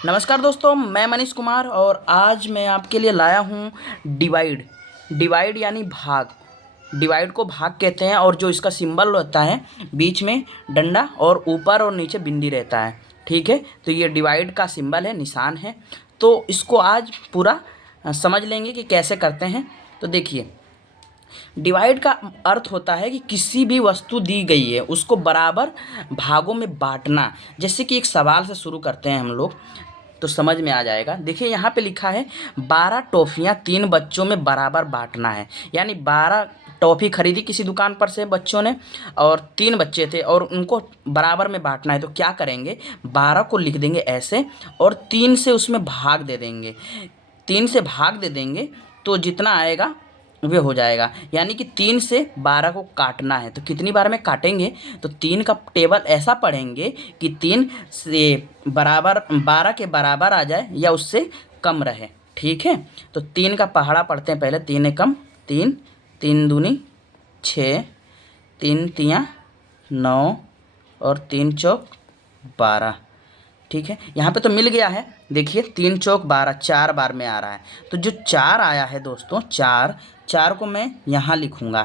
नमस्कार दोस्तों, मैं मनीष कुमार और आज मैं आपके लिए लाया हूँ डिवाइड। डिवाइड यानी भाग। डिवाइड को भाग कहते हैं और जो इसका सिंबल रहता है बीच में डंडा और ऊपर और नीचे बिंदी रहता है। ठीक है, तो ये डिवाइड का सिंबल है, निशान है। तो इसको आज पूरा समझ लेंगे कि कैसे करते हैं। तो देखिए, डिवाइड का अर्थ होता है कि किसी भी वस्तु दी गई है उसको बराबर भागों में बांटना। जैसे कि एक सवाल से शुरू करते हैं हम लोग, तो समझ में आ जाएगा। देखिए यहाँ पे लिखा है 12 टॉफ़ियाँ 3 बच्चों में बराबर बांटना है। यानी 12 टॉफ़ी खरीदी किसी दुकान पर से बच्चों ने और 3 बच्चे थे और उनको बराबर में बांटना है। तो क्या करेंगे, 12 को लिख देंगे ऐसे और 3 से उसमें भाग दे देंगे। 3 से भाग दे देंगे तो जितना आएगा वे हो जाएगा। यानी कि 3 से 12 को काटना है। तो कितनी बार में काटेंगे, तो 3 का टेबल ऐसा पढ़ेंगे कि 3 से बराबर 12 के बराबर आ जाए या उससे कम रहे। ठीक है, तो 3 का पहाड़ा पढ़ते हैं पहले। 3 एकम 3, 3 दूनी 6, 3 तियाँ 9 और 3 चौक 12। ठीक है, यहाँ पे तो मिल गया है। देखिए 3 चौक 12 4 बार में आ रहा है। तो जो 4 आया है दोस्तों, 4 को मैं यहाँ लिखूँगा।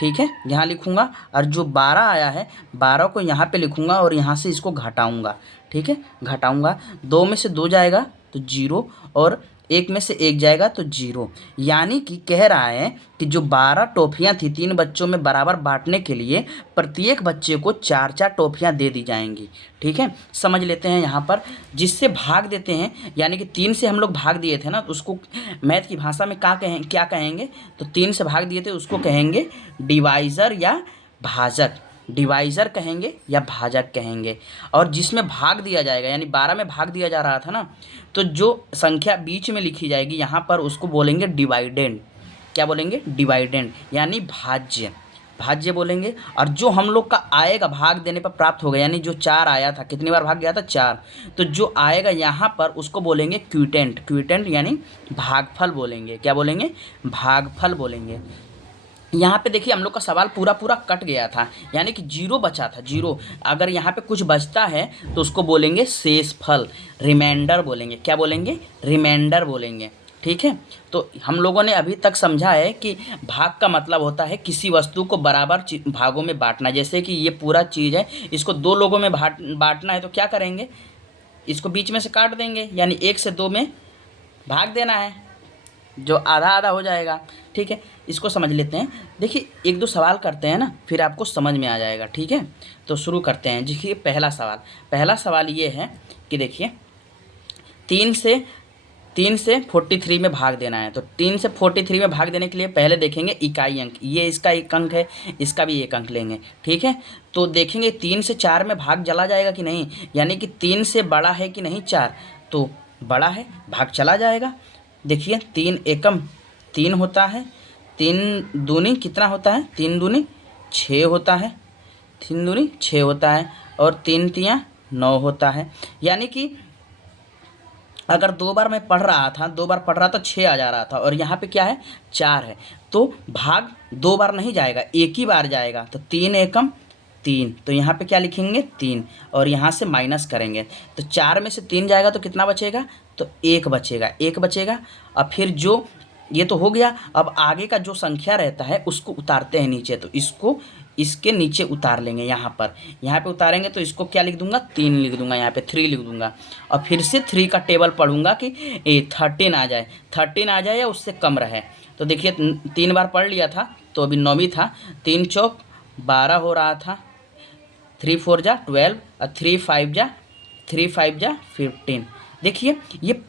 ठीक है, यहाँ लिखूँगा और जो 12 आया है 12 को यहाँ पे लिखूँगा और यहाँ से इसको घटाऊँगा। ठीक है, घटाऊँगा, 2 में से 2 जाएगा तो 0 और 1 में से 1 जाएगा तो 0। यानी कि कह रहा है कि जो 12 टॉफ़ियाँ थी 3 बच्चों में बराबर बांटने के लिए प्रत्येक बच्चे को 4-4 टॉफ़ियाँ दे दी जाएंगी। ठीक है, समझ लेते हैं यहाँ पर। जिससे भाग देते हैं, यानी कि 3 से हम लोग भाग दिए थे ना, तो उसको मैथ की भाषा में क्या कहेंगे, तो 3 से भाग दिए थे उसको कहेंगे डिवाइज़र या भाजक। डिवाइज़र कहेंगे या भाजक कहेंगे। और जिसमें भाग दिया जाएगा, यानी 12 में भाग दिया जा रहा था ना, तो जो संख्या बीच में लिखी जाएगी यहाँ पर उसको बोलेंगे डिवाइडेंड। क्या बोलेंगे, डिवाइडेंड यानी भाज्य। भाज्य बोलेंगे। और जो हम लोग का आएगा भाग देने पर प्राप्त होगा, यानी जो 4 आया था, कितनी बार भाग गया था 4, तो जो आएगा यहाँ पर उसको बोलेंगे क्विटेंट। क्विटेंट यानी भागफल बोलेंगे। क्या बोलेंगे, भागफल बोलेंगे। यहाँ पे देखिए हम लोग का सवाल पूरा पूरा कट गया था, यानी कि 0 बचा था। 0 अगर यहाँ पे कुछ बचता है तो उसको बोलेंगे शेषफल, रिमाइंडर बोलेंगे। क्या बोलेंगे, रिमाइंडर बोलेंगे। ठीक है, तो हम लोगों ने अभी तक समझा है कि भाग का मतलब होता है किसी वस्तु को बराबर भागों में बांटना। जैसे कि ये पूरा चीज़ है, इसको 2 लोगों में बांटना है तो क्या करेंगे, इसको बीच में से काट देंगे, यानी 1 से 2 में भाग देना है, जो आधा आधा हो जाएगा। ठीक है, इसको समझ लेते हैं। देखिए 1-2 सवाल करते हैं ना, फिर आपको समझ में आ जाएगा। ठीक है, तो शुरू करते हैं। देखिए पहला सवाल ये है कि देखिए 3 से 43 में भाग देना है। तो 3 से 43 में भाग देने के लिए पहले देखेंगे इकाई अंक। ये इसका 1 अंक है, इसका भी 1 अंक लेंगे। ठीक है, तो देखेंगे 3 से 4 में भाग चला जाएगा कि नहीं, यानी कि 3 से बड़ा है कि नहीं 4, तो बड़ा है, भाग चला जाएगा। देखिए 3 एकम 3 होता है, 3 दूनी कितना होता है, 3 दूनी 6 होता है, 3 दूनी 6 होता है और 3 तियाँ 9 होता है। यानी कि अगर 2 बार मैं पढ़ रहा था, 2 बार पढ़ रहा था 6 आ जा रहा था और यहाँ पे क्या है 4 है, तो भाग 2 बार नहीं जाएगा, एक ही बार जाएगा। तो 3 एकम 3, तो यहाँ पे क्या लिखेंगे 3 और यहाँ से माइनस करेंगे तो 4 में से 3 जाएगा तो कितना बचेगा, तो 1 बचेगा। 1 बचेगा और फिर जो ये तो हो गया। अब आगे का जो संख्या रहता है उसको उतारते हैं नीचे, तो इसको इसके नीचे उतार लेंगे। यहाँ पे उतारेंगे तो इसको क्या लिख दूंगा, 3 लिख दूंगा, यहाँ पे 3 लिख दूंगा और फिर से 3 का टेबल पढ़ूंगा कि 13 आ जाए, 13 आ जाए या उससे कम रहे। तो देखिए 3 बार पढ़ लिया था तो अभी 9वीं था। 3 चौक 12 हो रहा था, 3 4 जा 12 और 3 5 जा 15। देखिए ये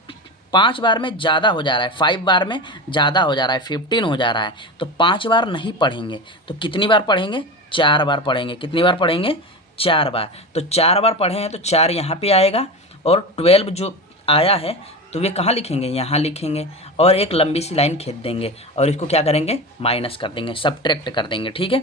5 बार में ज़्यादा हो जा रहा है, 5 बार में ज़्यादा हो जा रहा है, 15 हो जा रहा है। तो 5 बार नहीं पढ़ेंगे, तो कितनी बार पढ़ेंगे, 4 बार पढ़ेंगे। कितनी बार पढ़ेंगे, 4 बार। तो 4 बार पढ़े हैं तो 4 यहाँ पे आएगा और 12 जो आया है तो वे कहाँ लिखेंगे, यहाँ लिखेंगे और एक लंबी सी लाइन खींच देंगे और इसको क्या करेंगे, माइनस कर देंगे, सब्ट्रैक्ट कर देंगे। ठीक है,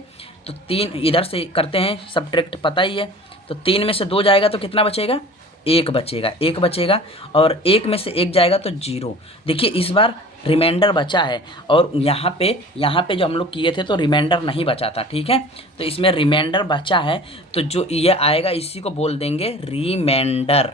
तो 3 इधर से करते हैं सब्ट्रैक्ट, पता ही है। तो 3 में से 2 जाएगा तो कितना बचेगा, 1 बचेगा। 1 बचेगा और 1 में से 1 जाएगा तो 0। देखिए इस बार रिमाइंडर बचा है और यहाँ पे जो हम लोग किए थे तो रिमाइंडर नहीं बचा था। ठीक है, तो इसमें रिमाइंडर बचा है तो जो ये आएगा इसी को बोल देंगे रिमाइंडर।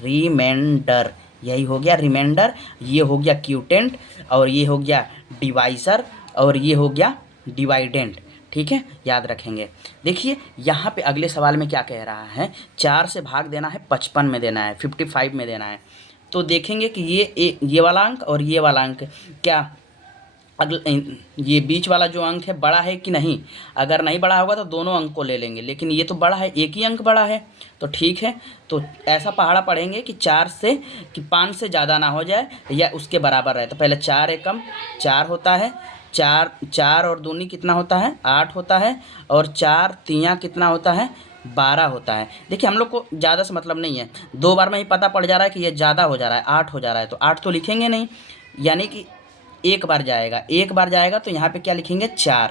रिमाइंडर, यही हो गया रिमाइंडर, ये हो गया क्यूटेंट, और ये हो गया डिवाइसर, और ये हो गया डिवाइडेंट। ठीक है, याद रखेंगे। देखिए यहाँ पे अगले सवाल में क्या कह रहा है, 4 से भाग देना है 55 में देना है, 55 में देना है। तो देखेंगे कि ये वाला अंक और ये वाला अंक क्या ये बीच वाला जो अंक है बड़ा है कि नहीं। अगर नहीं बड़ा होगा तो दोनों अंक को ले लेंगे, लेकिन ये तो बड़ा है, एक ही अंक बड़ा है, तो ठीक है। तो ऐसा पहाड़ा पढ़ेंगे कि 5 से ज़्यादा ना हो जाए या उसके बराबर रहे। तो पहले 4 एकम 4 होता है, 4 और दूनी कितना होता है 8 होता है, और 4 तियाँ कितना होता है 12 होता है। देखिए हम लोग को ज़्यादा से मतलब नहीं है, 2 बार में ही पता पड़ जा रहा है कि ये ज़्यादा हो जा रहा है, 8 हो जा रहा है, तो 8 तो लिखेंगे नहीं, यानी कि एक बार जाएगा तो यहाँ पे क्या लिखेंगे 4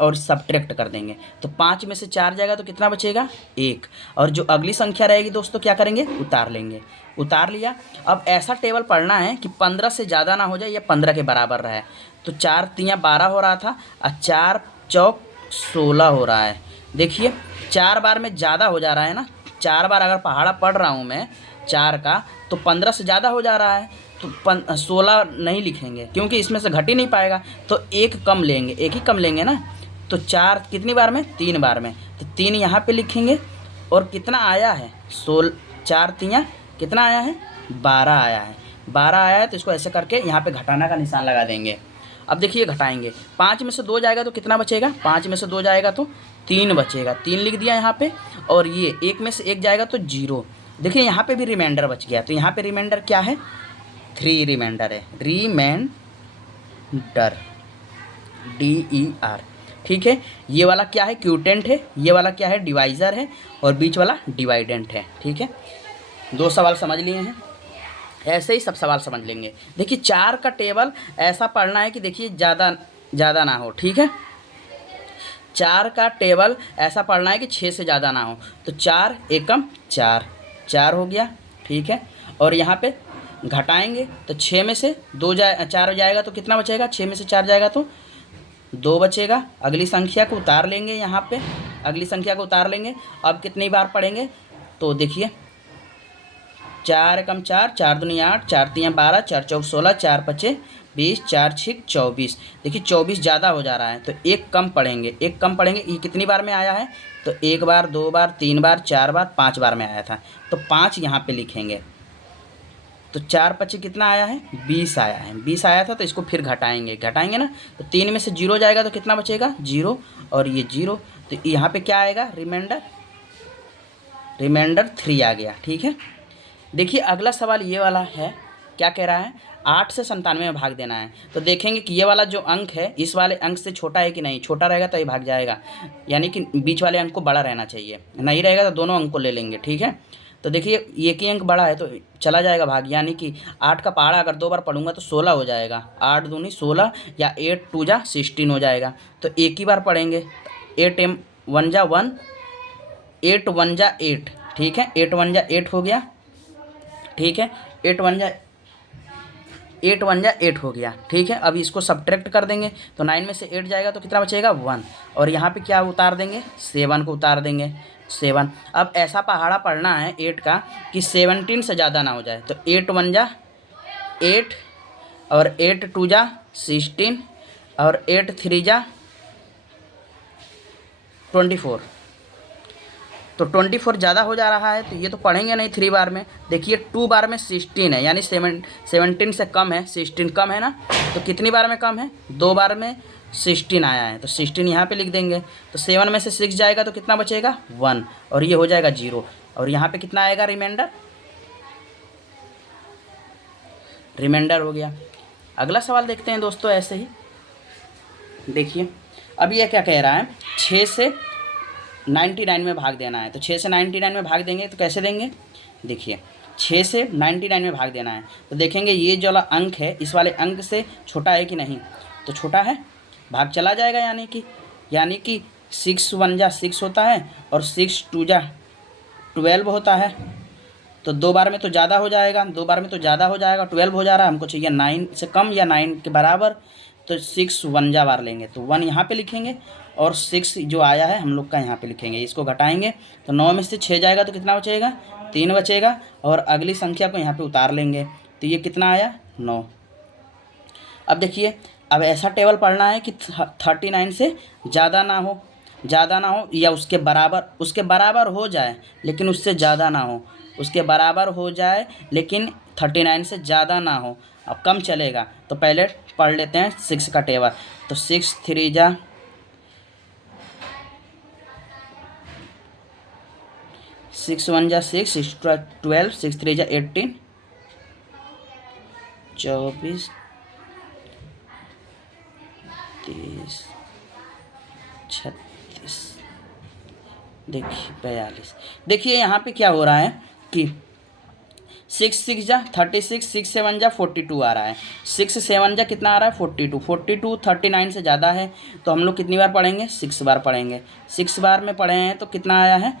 और सब्ट्रैक्ट कर देंगे। तो 5 में से 4 जाएगा तो कितना बचेगा 1, और जो अगली संख्या रहेगी दोस्तों क्या करेंगे उतार लेंगे। उतार लिया। अब ऐसा टेबल पढ़ना है कि 15 से ज़्यादा ना हो जाए या 15 के बराबर रहे। तो 4 तियाँ 12 हो रहा था और 4 चौक 16 हो रहा है। देखिए 4 बार में ज़्यादा हो जा रहा है ना, 4 बार अगर पहाड़ा पढ़ रहा हूँ मैं 4 का, तो 15 से ज़्यादा हो जा रहा है, तो 16 नहीं लिखेंगे क्योंकि इसमें से घट ही नहीं पाएगा, तो एक कम लेंगे, एक ही कम लेंगे ना। तो 4 कितनी बार में 3 बार में, तो 3 यहाँ पे लिखेंगे, और कितना आया है 4 तियाँ कितना आया है 12 आया है, 12 आया है। तो इसको ऐसे करके यहाँ पे घटाना का निशान लगा देंगे। अब देखिए घटाएंगे, 5 में से 2 जाएगा तो कितना बचेगा, 5 में से 2 जाएगा तो 3 बचेगा, 3 लिख दिया यहाँ पे, और ये 1 में से 1 जाएगा तो 0। देखिए यहाँ पे भी रिमाइंडर बच गया, तो यहाँ पे रिमाइंडर क्या है 3 रिमाइंडर है, रिमाइंडर DER। ठीक है, ये वाला क्या है क्यूटेंट है, ये वाला क्या है डिवाइज़र है, और बीच वाला डिवाइडेंट है। ठीक है, 2 सवाल समझ लिए हैं, ऐसे ही सब सवाल समझ लेंगे। देखिए 4 का टेबल ऐसा पढ़ना है कि देखिए ज़्यादा ना हो। ठीक है, 4 का टेबल ऐसा पढ़ना है कि 6 से ज़्यादा ना हो। तो 4 एकम 4 हो गया। ठीक है, और यहाँ पे घटाएंगे तो 6 में से 4 जाएगा तो कितना बचेगा, 6 में से 4 जाएगा तो 2 बचेगा। अगली संख्या को उतार लेंगे, यहाँ पे अगली संख्या को उतार लेंगे। अब कितनी बार पढ़ेंगे, तो देखिए 4 एकम 4 दूनी 8, 4 तियाँ 12, 4 चौक 16, 4 पचे 20, 4 छिक 24। देखिए 24 ज़्यादा हो जा रहा है, तो एक कम पढ़ेंगे, ये कितनी बार में आया है, तो 1 बार 2 बार 3 बार 4 बार 5 बार में आया था, तो 5 यहाँ पे लिखेंगे। तो 4 पचे कितना आया है 20 आया है, 20 आया था, तो इसको फिर घटाएंगे ना, तो 3 में से 0 जाएगा तो कितना बचेगा 0, और ये 0, तो यहाँ पे क्या आएगा रिमाइंडर 3 आ गया। ठीक है, देखिए अगला सवाल ये वाला है, क्या कह रहा है 8 से 97 में भाग देना है। तो देखेंगे कि ये वाला जो अंक है इस वाले अंक से छोटा है कि नहीं, छोटा रहेगा तो ये भाग जाएगा, यानी कि बीच वाले अंक को बड़ा रहना चाहिए, नहीं रहेगा तो दोनों अंक को ले लेंगे। ठीक है, तो देखिए एक ही अंक बड़ा है तो चला जाएगा भाग, यानी कि 8 का पहाड़ा अगर 2 बार पढ़ूंगा तो 16 हो जाएगा, 8 दूनी 16 या 8 2 जा 16 हो जाएगा। तो एक ही बार पढ़ेंगे, 8 1 जा 1, 8 1 जा 8। ठीक है, 8 1 जा 8 हो गया। ठीक है, 8 1 जा 8 हो गया। ठीक है, अभी इसको सब्ट्रैक्ट कर देंगे, तो 9 में से 8 जाएगा तो कितना बचेगा 1, और यहाँ पे क्या उतार देंगे 7 को उतार देंगे 7। अब ऐसा पहाड़ा पढ़ना है 8 का कि 17 से ज़्यादा ना हो जाए। तो 8 1 जा 8, और 8 2 जा 16, और 8 3 जा 24। तो 24 ज़्यादा हो जा रहा है, तो ये तो पढ़ेंगे नहीं 3 बार में। देखिए 2 बार में 16 है, यानी 17 से कम है, 16 कम है ना, तो कितनी बार में कम है 2 बार में 16 आया है, तो 16 यहाँ पे लिख देंगे। तो 7 में से 6 जाएगा तो कितना बचेगा 1, और ये हो जाएगा 0, और यहाँ पे कितना आएगा रिमाइंडर हो गया। अगला सवाल देखते हैं दोस्तों, ऐसे ही देखिए अब ये क्या कह रहा है 6 से 99 में भाग देना है। तो 6 से 99 में भाग देंगे तो कैसे देंगे, देखिए 6 से 99 में भाग देना है, तो देखेंगे ये जो वाला अंक है इस वाले अंक से छोटा है कि नहीं, तो छोटा है, भाग चला जाएगा, यानी कि 6 1 जा 6 होता है, और 6 2 जा 12 होता है। तो 2 बार में तो ज़्यादा हो जाएगा, 2 बार में तो ज़्यादा हो जाएगा, 12 हो जा रहा है, हमको चाहिए 9 से कम या 9 के बराबर। तो 6 1 बार लेंगे तो 1 यहाँ पे लिखेंगे और 6 जो आया है हम लोग का यहाँ पे लिखेंगे। इसको घटाएंगे तो 9 में से 6 जाएगा तो कितना बचेगा, 3 बचेगा और अगली संख्या को यहाँ पे उतार लेंगे तो ये कितना आया, 9। अब देखिए, अब ऐसा टेबल पढ़ना है कि 39 से ज़्यादा ना हो, या उसके बराबर हो जाए लेकिन उससे ज़्यादा ना हो, उसके बराबर हो जाए लेकिन 39 से ज़्यादा ना हो। अब कम चलेगा तो पहले पढ़ लेते हैं 6 का टेबल। तो 6 3 जा 6 1 जा 6 6 12 6 3 जा 18 24 30 36 देखिए 42। देखिए यहाँ पे क्या हो रहा है कि 6 6 जा 36 6 7 जा 42 आ रहा है। 6 7 जा कितना आ रहा है, 42। 42 39 से ज़्यादा है तो हम लोग कितनी बार पढ़ेंगे, 6 बार पढ़ेंगे। 6 बार में पढ़े हैं तो कितना आया है,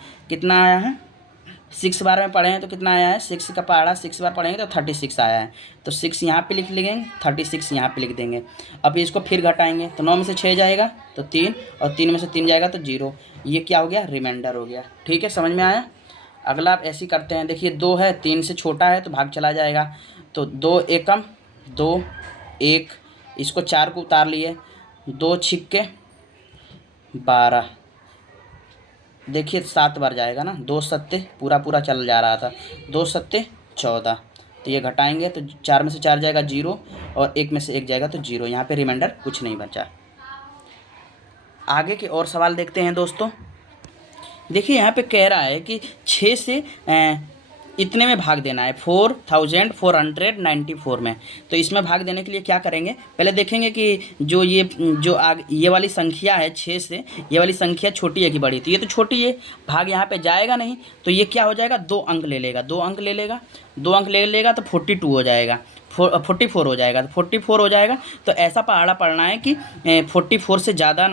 6 बार में पढ़े हैं तो कितना आया है, 6 का पहाड़ा 6 बार पढ़ेंगे तो 36 आया है। तो 6 यहाँ पे लिख लेंगे, 36 यहाँ पे लिख देंगे। अब इसको फिर घटाएंगे तो 9 में से 6 जाएगा तो 3 और 3 में से 3 जाएगा तो 0। ये क्या हो गया, रिमाइंडर हो गया। ठीक है, समझ में आया। अगला आप ऐसे ही करते हैं। देखिए 2 है, 3 से छोटा है तो भाग चला जाएगा तो 2 एकम 2 1, इसको 4 को उतार लिए, 2 छिक्के 12। देखिए 7 बार जाएगा ना, 2 सत्ते पूरा चल जा रहा था, 2 सत्ते 14। तो ये घटाएंगे तो 4 में से 4 जाएगा 0 और 1 में से 1 जाएगा तो 0। यहाँ पे रिमाइंडर कुछ नहीं बचा। आगे के और सवाल देखते हैं दोस्तों। देखिए यहाँ पे कह रहा है कि 6 से इतने में भाग देना है, 4494 में। तो इसमें भाग देने के लिए क्या करेंगे, पहले देखेंगे कि ये वाली संख्या है 6 से, ये वाली संख्या छोटी है कि बड़ी। तो ये तो छोटी है, भाग यहाँ पे जाएगा नहीं तो ये क्या हो जाएगा, 2 अंक ले लेगा, 2 अंक ले लेगा तो 42 हो जाएगा, 44 हो जाएगा। तो 44 हो जाएगा तो ऐसा पहाड़ा पढ़ना है कि 44 से ज़्यादा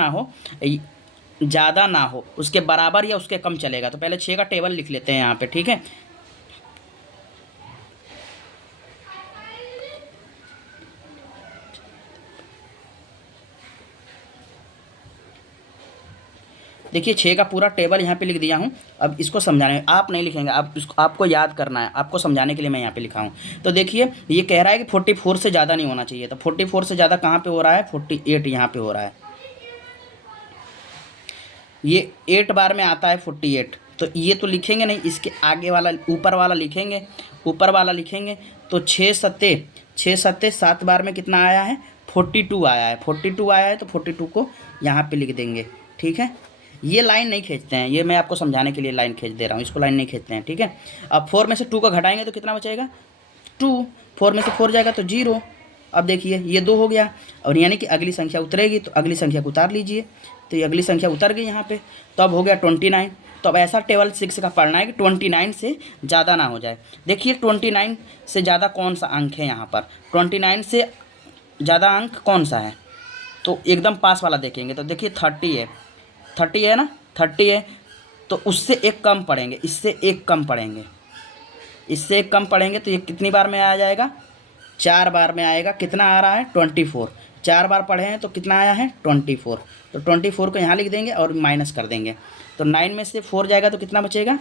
ना हो, उसके बराबर या उसके कम चलेगा। तो पहले 6 का टेबल लिख लेते हैं यहाँ पे। ठीक है, देखिए 6 का पूरा टेबल यहाँ पे लिख दिया हूँ। अब इसको समझाने, आप नहीं लिखेंगे, आप इसको आपको याद करना है, आपको समझाने के लिए मैं यहाँ पे लिखा हूँ। तो देखिए ये कह रहा है कि 44 से ज़्यादा नहीं होना चाहिए। तो 44 से ज़्यादा कहाँ पे हो रहा है, 48 यहाँ पे हो रहा है। ये 8 बार में आता है 48, तो ये तो लिखेंगे नहीं, इसके आगे वाला ऊपर वाला लिखेंगे। तो 6 सत्ते 7 बार में कितना आया है, 42 आया है। 42 आया है तो 42 को यहाँ पे लिख देंगे। ठीक है, ये लाइन नहीं खींचते हैं, ये मैं आपको समझाने के लिए लाइन खींच दे रहा हूँ, इसको लाइन नहीं खींचते हैं। ठीक है, अब 4 में से 2 को घटाएंगे तो कितना बचेगा, 2। 4 में से 4 जाएगा तो 0। अब देखिए ये 2 हो गया और यानी कि अगली संख्या उतरेगी तो अगली संख्या को उतार लीजिए। तो ये अगली संख्या उतर गई यहाँ पे, तो अब हो गया 29। तो अब ऐसा टेबल 6 का पढ़ना है कि 29 से ज़्यादा ना हो जाए। देखिए 29 से ज़्यादा कौन सा अंक है यहाँ पर, 29 से ज़्यादा अंक कौन सा है, तो एकदम पास वाला देखेंगे। तो देखिए 30 है, 30 है ना, 30 है तो उससे एक कम पढ़ेंगे, इससे एक कम पढ़ेंगे तो ये कितनी बार में आ जाएगा, 4 बार में आएगा। कितना आ रहा है, 24। 4 बार पढ़े हैं तो कितना आया है, 24। तो 24 को यहाँ लिख देंगे और माइनस कर देंगे। तो 9 में से 4 जाएगा तो कितना बचेगा,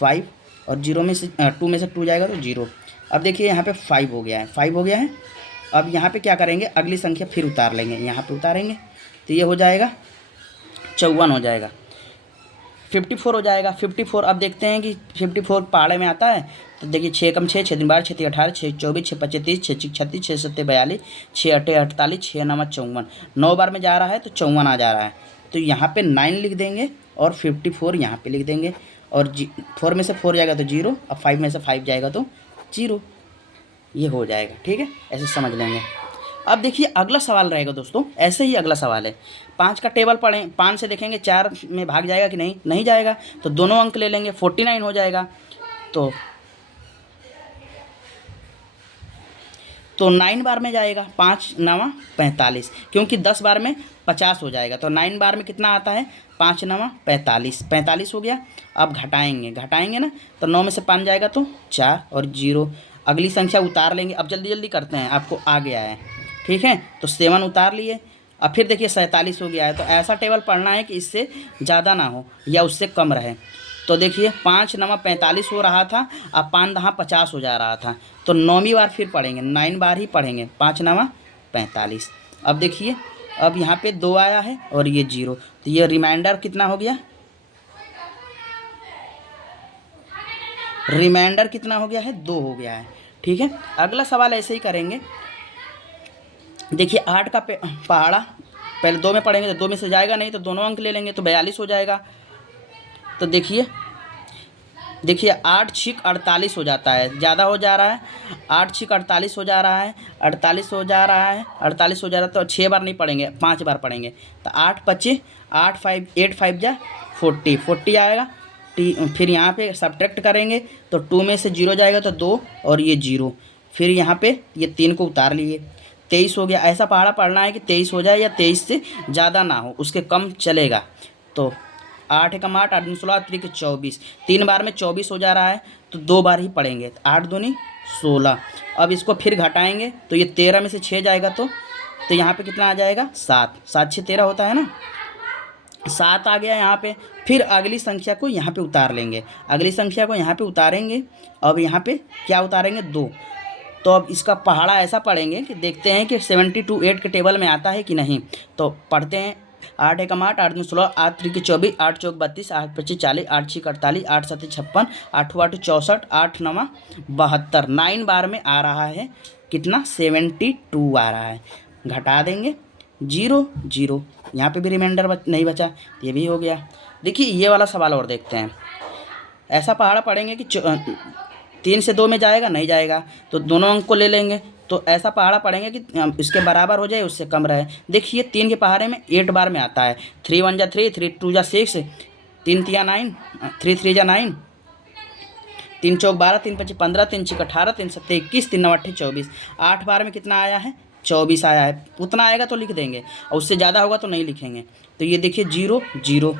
5 और 2 में से 2 जाएगा तो 0। अब देखिए यहाँ पे 5 हो गया है। अब यहाँ पे क्या करेंगे, अगली संख्या फिर उतार लेंगे, यहाँ पे उतारेंगे तो ये हो जाएगा 54 हो जाएगा, 54 हो जाएगा। 54 अब देखते हैं कि 54 पहाड़े में आता है। तो देखिए 6 कम 6 6 दिन 12 6 18 6 24 6 25 30 6 36 6 7 42 6 8 48 6 9 54, 9 बार में जा रहा है तो 54 आ जा रहा है। तो यहाँ पे 9 लिख देंगे और 54 यहाँ पे लिख देंगे और 4 में से 4 जाएगा तो 0, अब 5 में से 5 जाएगा तो 0। ये हो जाएगा। ठीक है, ऐसे समझ लेंगे। अब देखिए अगला सवाल रहेगा दोस्तों, ऐसे ही अगला सवाल है। 5 का टेबल पढ़ें, 5 से देखेंगे 4 में भाग जाएगा कि नहीं जाएगा। तो दोनों अंक ले लेंगे, 49 हो जाएगा। तो 9 बार में जाएगा, 5 9 45, क्योंकि 10 बार में 50 हो जाएगा। तो 9 बार में कितना आता है, 5 9 45 हो गया। अब घटाएंगे ना, तो 9 में से 5 जाएगा तो 4 और 0। अगली संख्या उतार लेंगे। अब जल्दी करते हैं, आपको आ गया है। ठीक है, तो 7 उतार लिए। अब फिर देखिए 47 हो गया है, तो ऐसा टेबल पढ़ना है कि इससे ज़्यादा ना हो या उससे कम रहे। तो देखिए 5 9 45 हो रहा था, अब 5 10 50 हो जा रहा था, तो 9वीं बार फिर पढ़ेंगे, 9 बार ही पढ़ेंगे, 5 9 45। अब देखिए अब यहाँ पे 2 आया है और ये 0, तो ये रिमाइंडर कितना हो गया, रिमाइंडर कितना हो गया है, 2 हो गया है। ठीक है, अगला सवाल ऐसे ही करेंगे। देखिए 8 का पहाड़ा पहले 2 में पढ़ेंगे तो 2 में से जाएगा नहीं, तो दोनों अंक ले लेंगे तो 42 हो जाएगा। तो देखिए 8 6 48 हो जाता है, ज़्यादा हो जा रहा है, 8 6 48 हो जा रहा है, 48 हो जा रहा है, 48 हो जा रहा है, तो 6 बार नहीं पढ़ेंगे, 5 बार पढ़ेंगे। तो 8 25 8 5 8 5 जा 40 40 आएगा। फिर यहाँ पे सब्ट्रैक्ट करेंगे तो 2 में से 0 जाएगा तो 2 और ये 0, फिर यहाँ पे ये 3 को उतार लिए, 23 हो गया। ऐसा पहाड़ा पढ़ना है कि 23 हो जाए या 23 से ज़्यादा ना हो, उसके कम चलेगा। तो 8 एकम 8 8 दूनी 16 3 24, 3 बार में 24 हो जा रहा है, तो 2 बार ही पढ़ेंगे, 8 दूनी 16। अब इसको फिर घटाएंगे तो ये 13 में से 6 जाएगा, तो यहाँ पे कितना आ जाएगा, 7 7 6 13 होता है ना, 7 आ गया यहाँ पे। फिर अगली संख्या को यहाँ पे उतार लेंगे, अगली संख्या को यहाँ पे उतारेंगे। अब यहाँ पे क्या उतारेंगे, 2। तो अब इसका पहाड़ा ऐसा पढ़ेंगे कि देखते हैं कि 72 8 के टेबल में आता है कि नहीं। तो पढ़ते हैं, 8 एकम 8 8 दूनी 16 8 3 24 8 4 32 8 25 40 8 6 48 8 7 56 8 8 64 8 9 72, 9 बार में आ रहा है कितना, 72 आ रहा है। घटा देंगे 0 0, यहाँ पे भी रिमाइंडर नहीं बचा, ये भी हो गया। देखिए ये वाला सवाल और देखते हैं। ऐसा पहाड़ा पढ़ेंगे कि 3 से 2 में जाएगा, नहीं जाएगा, तो दोनों अंक को ले लेंगे। तो ऐसा पहाड़ा पढ़ेंगे कि इसके बराबर हो जाए, उससे कम रहे। देखिए 3 के पहाड़े में 8 बार में आता है, 3 1 जा 3 3 2 जा 6 3 3 9 3 3 जा 9 3 4 12 3 5 15 3 6 18 3 7 21 3 9 8 24, 8 बार में कितना आया है, 24 आया है। उतना आएगा तो लिख देंगे और उससे ज़्यादा होगा तो नहीं लिखेंगे। तो ये देखिए 0 0।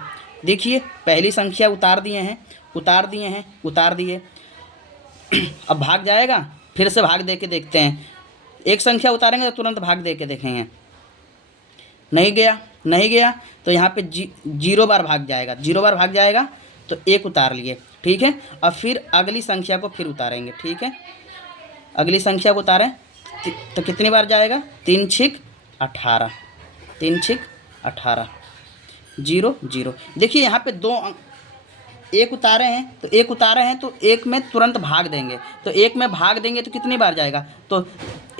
देखिए पहली संख्या उतार दिए हैं, उतार दिए हैं, उतार दिए। अब भाग जाएगा, फिर से भाग दे के देखते हैं। एक संख्या उतारेंगे तो तुरंत भाग दे के देखेंगे, नहीं गया, नहीं गया, तो यहाँ पे 0 बार भाग जाएगा, 0 बार भाग जाएगा तो 1 उतार लिए। ठीक है, अब फिर अगली संख्या को फिर उतारेंगे। ठीक है, अगली संख्या को उतारें तो कितनी बार जाएगा, 3 6 18 3 6 18 0 0। देखिए यहाँ पे 2 एक उतारे हैं, तो एक उतारे हैं तो एक में तुरंत भाग देंगे, तो एक में भाग देंगे तो कितनी बार जाएगा, तो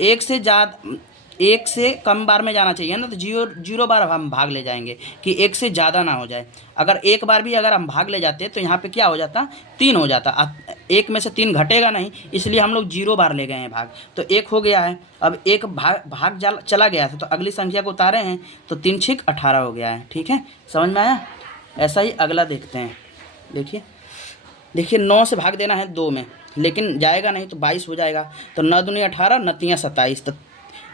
एक से ज़्यादा, एक से कम बार में जाना चाहिए ना, तो 0 बार हम भाग ले जाएंगे कि एक से ज़्यादा ना हो जाए। अगर एक बार भी अगर हम भाग ले जाते तो यहाँ पे क्या हो जाता, 3 हो जाता। एक में से 3 घटेगा नहीं, इसलिए हम लोग 0 बार ले गए हैं भाग, तो 1 हो गया है। अब एक भाग चला गया था, तो अगली संख्या को उतारे हैं तो 3 6 18 हो गया है। ठीक है, समझ में आया। ऐसा ही अगला देखते हैं। देखिए 9 से भाग देना है 2 में, लेकिन जाएगा नहीं, तो 22 हो जाएगा। तो 9 दूनी 18 9 तियाँ 27, तो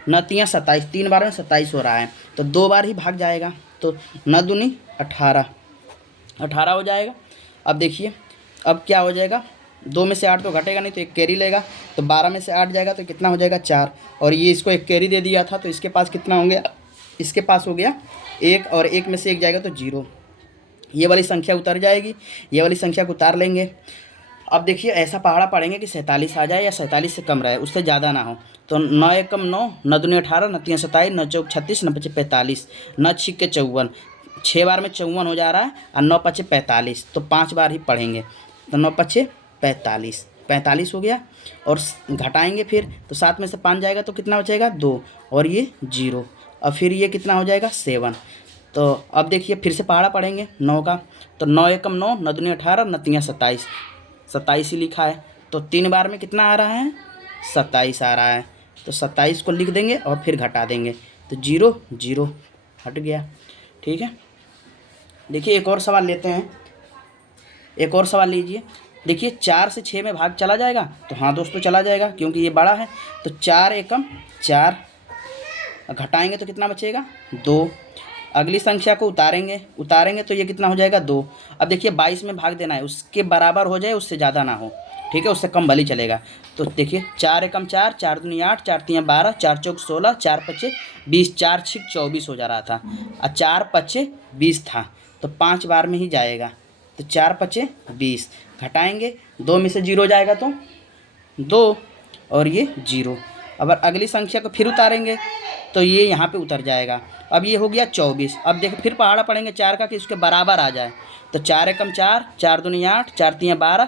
9 तियाँ 27, 3 बार में 27 हो रहा है, तो 2 बार ही भाग जाएगा। तो 9 दूनी 18 18 हो जाएगा। अब देखिए अब क्या हो जाएगा, 2 में से 8 तो घटेगा नहीं, तो एक कैरी लेगा, तो 12 में से 8 जाएगा तो कितना हो जाएगा, 4। और ये इसको एक कैरी दे दिया था, तो इसके पास कितना हो गया, इसके पास हो गया 1, और 1 में से 1 जाएगा तो 0। ये वाली संख्या उतर जाएगी, ये वाली संख्या को उतार लेंगे। अब देखिए ऐसा पहाड़ा पढ़ेंगे कि 47 आ जाए या 47 से कम रहे, उससे ज़्यादा ना हो। तो 9 एकम 9 9 दूनी 18 9 तियाँ 27 9 चौक 36 9 पचे 45 9 छिक्के 54, 6 बार में 54 हो जा रहा है, और 9 पचे 45, तो 5 बार ही पढ़ेंगे। तो 9 पचे 45 45 हो गया, और घटाएंगे फिर, तो 7 में से 5 जाएगा तो कितना बचेगा, 2, और ये 0, और फिर ये कितना हो जाएगा, 7। तो अब देखिए फिर से पहाड़ा पढ़ेंगे 9 का। तो 9 एकम 9 9 दूनी 18 9 तियाँ 27 27 ही लिखा है, तो 3 बार में कितना आ रहा है, 27 आ रहा है। तो 27 को लिख देंगे और फिर घटा देंगे, तो 0 0 हट गया। ठीक है, देखिए एक और सवाल लेते हैं, एक और सवाल लीजिए। देखिए 4 से 6 में भाग चला जाएगा, तो हाँ दोस्तों चला जाएगा, क्योंकि ये बड़ा है। तो 4 एकम 4, घटाएंगे तो कितना बचेगा, 2। अगली संख्या को उतारेंगे तो ये कितना हो जाएगा, 2। अब देखिए 22 में भाग देना है, उसके बराबर हो जाए, उससे ज़्यादा ना हो, ठीक है, उससे कम भले चलेगा। तो देखिए 4 एकम 4, 4 दूनी 8, 4 तियाँ 12, 4 चौक 16, 4 पच्चे 20, 4 छिक 24 हो जा रहा था और 4 पच्चे 20 था, तो 5 बार में ही जाएगा। तो 4 पच्चे 20 घटाएंगे, 2 में से 0 जाएगा तो 2 और ये 0। अब अगली संख्या को फिर उतारेंगे तो ये यहाँ पे उतर जाएगा। अब ये हो गया 24। अब देखो फिर पहाड़ा पड़ेंगे 4 का कि उसके बराबर आ जाए। तो 4 एकम 4, 4 दूनी 8, 4 तियाँ 12,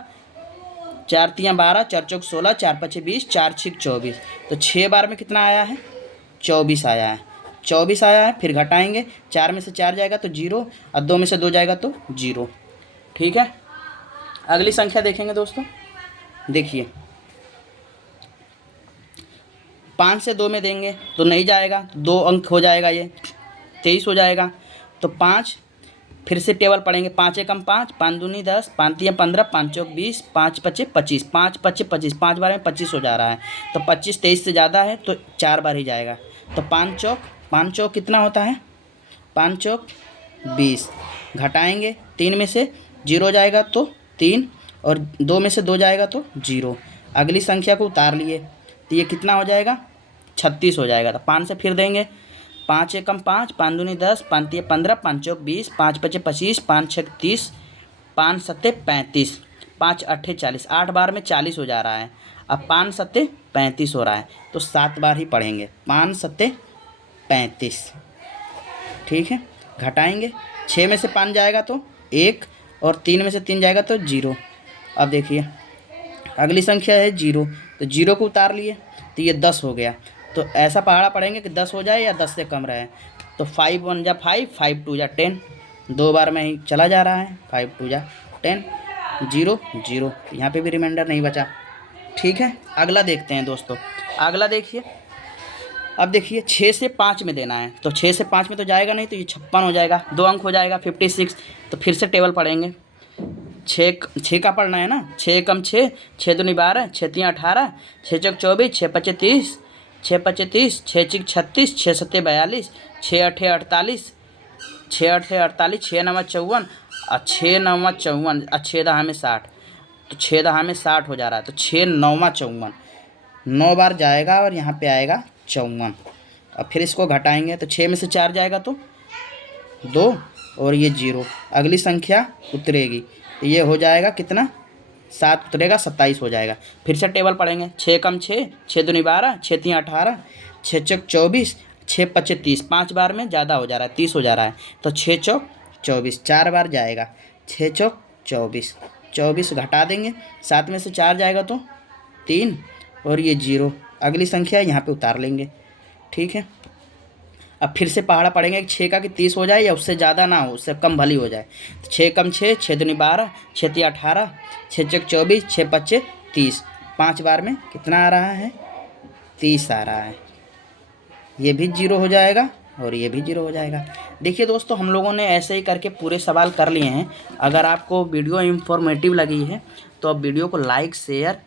4 तियाँ 12, 4 चौक 16, 4 पच्चे 20, 4 छिक 24। तो 6 बार में कितना आया है? 24 आया है। 24 आया है, फिर घटाएंगे, 4 में से 4 जाएगा तो 0 और 2 में से 2 जाएगा तो 0। ठीक है, अगली संख्या देखेंगे दोस्तों। देखिए 5 से 2 में देंगे तो नहीं जाएगा, 2 अंक हो जाएगा, ये 23 हो जाएगा। तो 5 फिर से टेबल पढ़ेंगे, 5 एकम 5, 5 दूनी 10, 5 तियाँ 15, 5 चौक 20, 5 पच्चे 25, 5 पच्चे 25, 5 बार में 25 हो जा रहा है। तो 25 23 से ज़्यादा है तो 4 बार ही जाएगा। तो 5 चौक कितना होता है? 5 चौक 20 घटाएंगे, 3 में से 0 जाएगा तो 3 और 2 में से 2 जाएगा तो 0। अगली संख्या को उतार लिए तो ये कितना हो जाएगा? 36 हो जाएगा। तो 5 से फिर देंगे, 5 एकम 5, 5 दूनी 10, 5 तियाँ 15, 5 चौक 20, 5 पच्चे 25, 5 छक 30, 5 सत्ते 35, 5 अट्ठे 40, 8 बार में 40 हो जा रहा है। अब 5 सत्ते 35 हो रहा है, तो 7 बार ही पढ़ेंगे, 5 सत्ते 35। ठीक है, घटाएंगे, 6 में से 5 जाएगा तो 1 और 3 में से 3 जाएगा तो 0। अब देखिए अगली संख्या है 0, तो 0 को उतार लिए तो ये 10 हो गया। तो ऐसा पहाड़ा पढ़ेंगे कि 10 हो जाए या 10 से कम रहे। तो 5 1 जा 5, 5 2 जा 10, 2 बार में ही चला जा रहा है, 5 2 जा 10, 0 0, यहाँ पे भी रिमाइंडर नहीं बचा। ठीक है, अगला देखते हैं दोस्तों। अगला देखिए, अब देखिए 6 से 5 में देना है, तो 6 से 5 में तो जाएगा नहीं, तो ये 56 हो जाएगा, 2 अंक हो जाएगा 56। तो फिर से टेबल पढ़ेंगे, 6 का पढ़ना है ना, 6 एकम 6, 6 दूनी 12, 6 तियाँ 18, 6 चौक 24, 6 पच्चे 30, 6 पच्चे 30, 6 चिक 36, 6 सत्ते 42, 6 अट्ठे 48, 6 अट्ठे 48, 6 नवा 54 और 6 नवा 54 और 6 दहा में 60। तो 6 दहा में 60 हो जा रहा है। तो 6 नौवा 54, 9 बार जाएगा और यहाँ पे आएगा 54। अब फिर इसको घटाएंगे तो 6 में से 4 जाएगा तो 2 और ये 0। अगली संख्या उतरेगी तो ये हो जाएगा कितना? 7 उतरेगा, 27 हो जाएगा। फिर से टेबल पढ़ेंगे, 6 एकम 6, 6 दूनी 12, 6 तियाँ 18, 6 चौक 24, 6 पच्चे 30, 5 बार में ज़्यादा हो जा रहा है, 30 हो जा रहा है। तो 6 चौक 24 4 बार जाएगा, 6 चौक 24, 24 घटा देंगे, 7 में से 4 जाएगा तो 3 और ये 0। अगली संख्या यहाँ पे उतार लेंगे। ठीक है, अब फिर से पहाड़ा पढ़ेंगे कि 6 का कि 30 हो जाए या उससे ज़्यादा ना हो, उससे कम भली हो जाए। 6 कम 6, 6 दूनी 12, 6 तियाँ 18, 6 चौक 24, 6 पच्चे 30, 5 बार में कितना आ रहा है? 30 आ रहा है। ये भी 0 हो जाएगा और ये भी 0 हो जाएगा। देखिए दोस्तों, हम लोगों ने ऐसे ही करके पूरे सवाल कर लिए हैं। अगर आपको वीडियो इन्फॉर्मेटिव लगी है तो आप वीडियो को लाइक, शेयर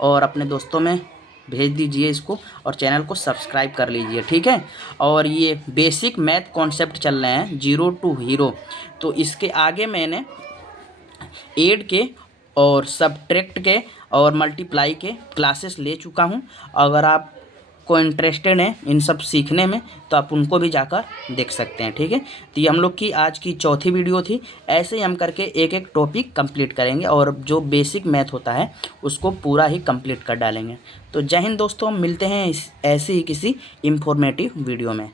और अपने दोस्तों में भेज दीजिए इसको, और चैनल को सब्सक्राइब कर लीजिए। ठीक है, और ये बेसिक मैथ कॉन्सेप्ट चल रहे हैं 0 to हीरो। तो इसके आगे मैंने ऐड के और सब्ट्रैक्ट के और मल्टीप्लाई के क्लासेस ले चुका हूँ। अगर आप को इंटरेस्टेड हैं इन सब सीखने में तो आप उनको भी जाकर देख सकते हैं। ठीक है, तो ये हम लोग की आज की चौथी वीडियो थी। ऐसे ही हम करके एक एक टॉपिक कंप्लीट करेंगे और जो बेसिक मैथ होता है उसको पूरा ही कंप्लीट कर डालेंगे। तो जय हिंद दोस्तों, मिलते हैं ऐसे ही किसी इंफॉर्मेटिव वीडियो में।